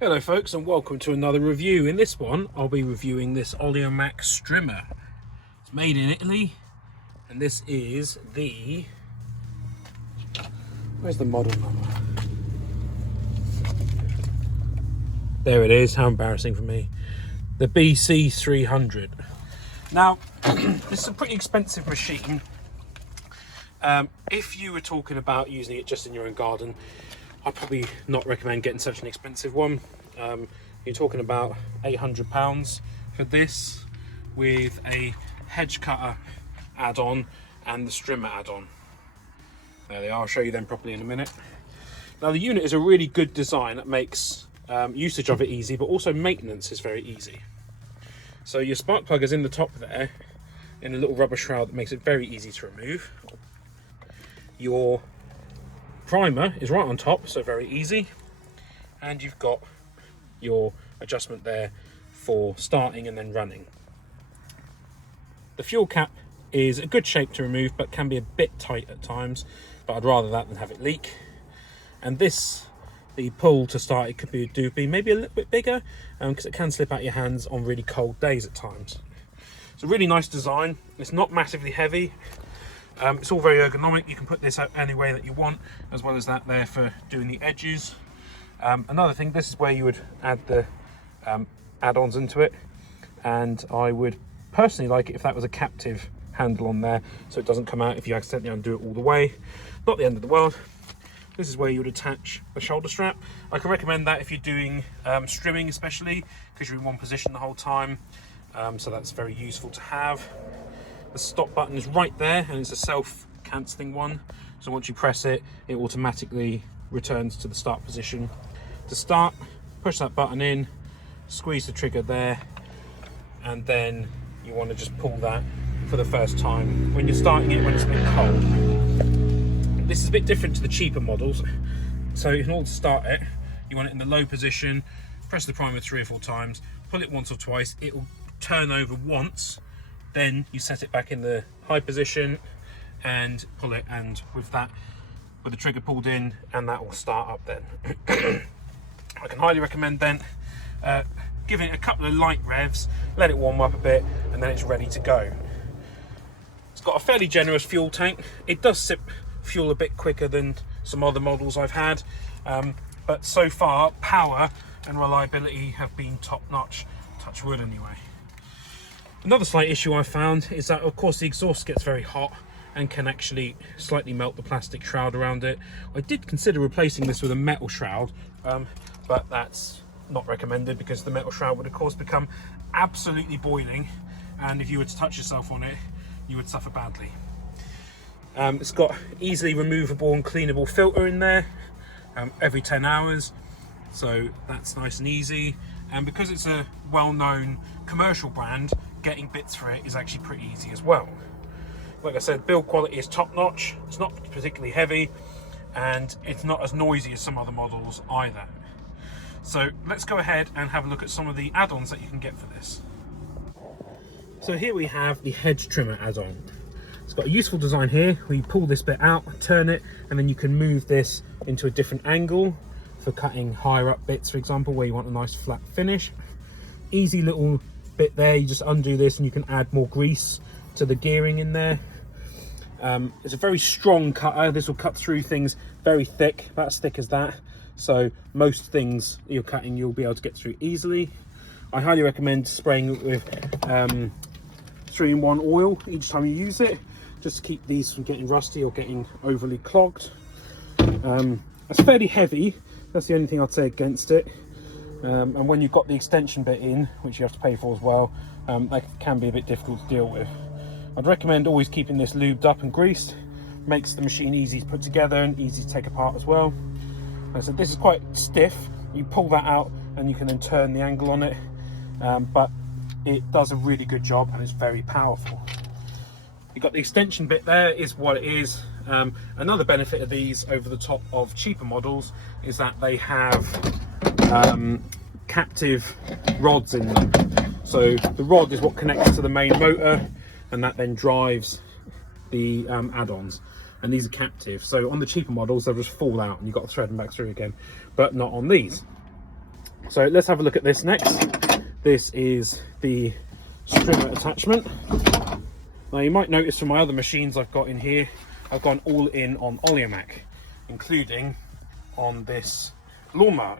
Hello folks, and welcome to another review. In this one I'll be reviewing this Oleo-Mac Strimmer. It's made in Italy, and this is the, where's the model number? There it is. How embarrassing for me. The BC300. Now this is a pretty expensive machine. If you were talking about using it just in your own garden, I'd probably not recommend getting such an expensive one. You're talking about £800 for this, with a hedge cutter add-on and the strimmer add-on. There they are. I'll show you them properly in a minute. Now the unit is a really good design that makes usage of it easy, but also maintenance is very easy. So your spark plug is in the top there, in a little rubber shroud that makes it very easy to remove. Your primer is right on top, so very easy, and you've got your adjustment there for starting and then running. The fuel cap is a good shape to remove, but can be a bit tight at times, but I'd rather that than have it leak. And this, the pull to start, it could be maybe a little bit bigger, because it can slip out your hands on really cold days at times. It's a really nice design. It's not massively heavy. It's all very ergonomic. You can put this out any way that you want, as well as that there for doing the edges. Another thing, this is where you would add the add-ons into it, and I would personally like it if that was a captive handle on there, so it doesn't come out if you accidentally undo it all the way. Not the end of the world. This is where you would attach the shoulder strap. I can recommend that if you're doing strimming, especially because you're in one position the whole time, so that's very useful to have. The stop button is right there, and it's a self-cancelling one, so once you press it, it automatically returns to the start position. To start, push that button in, squeeze the trigger there, and then you want to just pull that for the first time when you're starting it when it's a bit cold. This is a bit different to the cheaper models, so in order to start it, you want it in the low position, press the primer 3 or 4 times, pull it once or twice, it will turn over once. Then you set it back in the high position and pull it, and with the trigger pulled in, and that will start up then. I can highly recommend then giving it a couple of light revs, let it warm up a bit, and then it's ready to go. It's got a fairly generous fuel tank. It does sip fuel a bit quicker than some other models I've had, but so far power and reliability have been top notch, touch wood anyway. Another slight issue I found is that, of course, the exhaust gets very hot and can actually slightly melt the plastic shroud around it. I did consider replacing this with a metal shroud, but that's not recommended, because the metal shroud would of course become absolutely boiling, and if you were to touch yourself on it, you would suffer badly. It's got easily removable and cleanable filter in there every 10 hours, so that's nice and easy. And because it's a well-known commercial brand, getting bits for it is actually pretty easy as well. Like I said, build quality is top-notch. It's not particularly heavy, and it's not as noisy as some other models either. So let's go ahead and have a look at some of the add-ons that you can get for this. So here we have the Hedge Trimmer add-on. It's got a useful design here where you pull this bit out, turn it, and then you can move this into a different angle for cutting higher up bits, for example, where you want a nice flat finish. Easy little bit there, you just undo this and you can add more grease to the gearing in there. It's a very strong cutter. This will cut through things very thick, about as thick as that, so most things you're cutting you'll be able to get through easily. I highly recommend spraying it with 3-in-1 oil each time you use it, just to keep these from getting rusty or getting overly clogged. It's fairly heavy, that's the only thing I'd say against it. And when you've got the extension bit in, which you have to pay for as well, that can be a bit difficult to deal with. I'd recommend always keeping this lubed up and greased. Makes the machine easy to put together and easy to take apart as well. So this is quite stiff. You pull that out and you can then turn the angle on it, but it does a really good job and it's very powerful. You've got the extension bit there, is what it is. Another benefit of these over the top of cheaper models is that they have captive rods in them. So the rod is what connects to the main motor, and that then drives the add-ons, and these are captive. So on the cheaper models they'll just fall out and you've got to thread them back through again, but not on these. So let's have a look at this next. This is the strimmer attachment. Now you might notice from my other machines I've got in here, I've gone all in on Oleo-Mac, including on this lawnmower,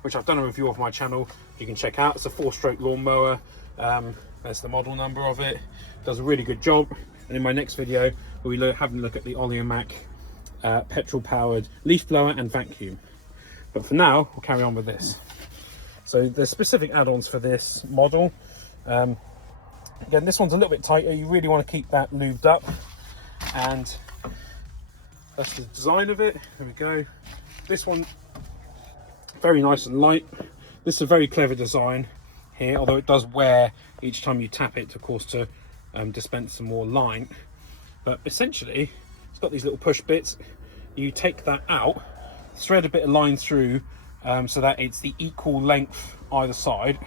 which I've done a review of my channel. You can check out. It's a 4-stroke lawnmower. There's the model number of it. Does a really good job. And in my next video, we'll be having a look at the Oleo-Mac petrol powered leaf blower and vacuum. But for now, we'll carry on with this. So there's specific add-ons for this model. Again, this one's a little bit tighter. You really want to keep that lubed up, and that's the design of it. There we go. This one, very nice and light. This is a very clever design here, although it does wear each time you tap it, of course, to dispense some more line. But essentially, it's got these little push bits. You take that out, thread a bit of line through so that it's the equal length either side,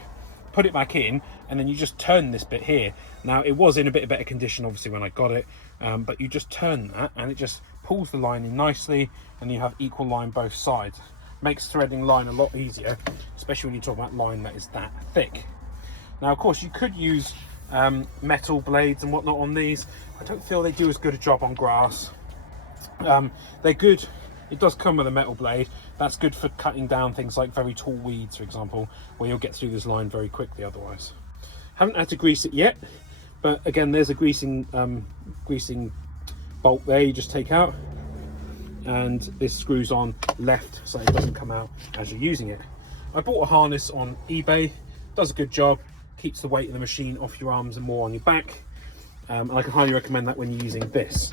put it back in, and then you just turn this bit here. Now, it was in a bit of better condition obviously when I got it, but you just turn that and it just pulls the line in nicely, and you have equal line both sides. Makes threading line a lot easier, especially when you talk about line that is that thick. Now, of course, you could use metal blades and whatnot on these. I don't feel they do as good a job on grass. They're good. It does come with a metal blade. That's good for cutting down things like very tall weeds, for example, where you'll get through this line very quickly otherwise. Haven't had to grease it yet, but again, there's a greasing bolt there you just take out, and this screws on left so it doesn't come out as you're using it. I bought a harness on eBay. Does a good job, keeps the weight of the machine off your arms and more on your back, and I can highly recommend that when you're using this.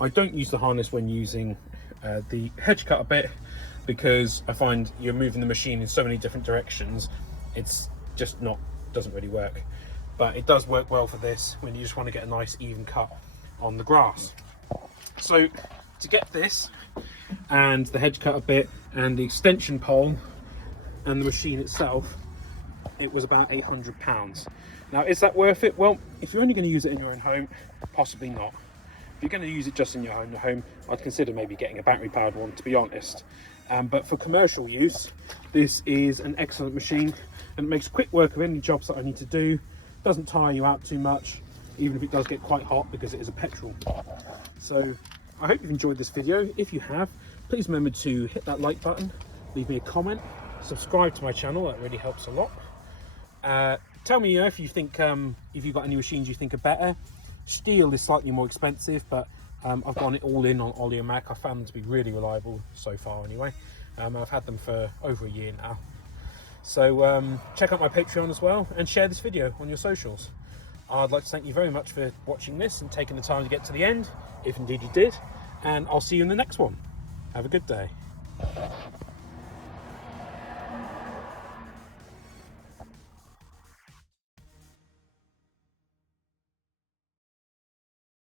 I don't use the harness when using the hedge cutter bit, because I find you're moving the machine in so many different directions. It's just doesn't really work, but it does work well for this when you just want to get a nice even cut on the grass. So to get this and the hedge cutter bit and the extension pole and the machine itself, it was about £800. Now, is that worth it? Well, if you're only going to use it in your own home, possibly not. If you're going to use it just in your own home, I'd consider maybe getting a battery powered one, to be honest. But for commercial use, this is an excellent machine, and it makes quick work of any jobs that I need to do. Doesn't tire you out too much, even if it does get quite hot, because it is a petrol. So I hope you've enjoyed this video. If you have, please remember to hit that like button, leave me a comment, subscribe to my channel. That really helps a lot. Tell me, if you think if you've got any machines you think are better. Steel is slightly more expensive, but I've gone it all in on Oleo-Mac. I found them to be really reliable so far anyway. I've had them for over a year now. So check out my Patreon as well, and share this video on your socials. I'd like to thank you very much for watching this and taking the time to get to the end, if indeed you did, and I'll see you in the next one. Have a good day.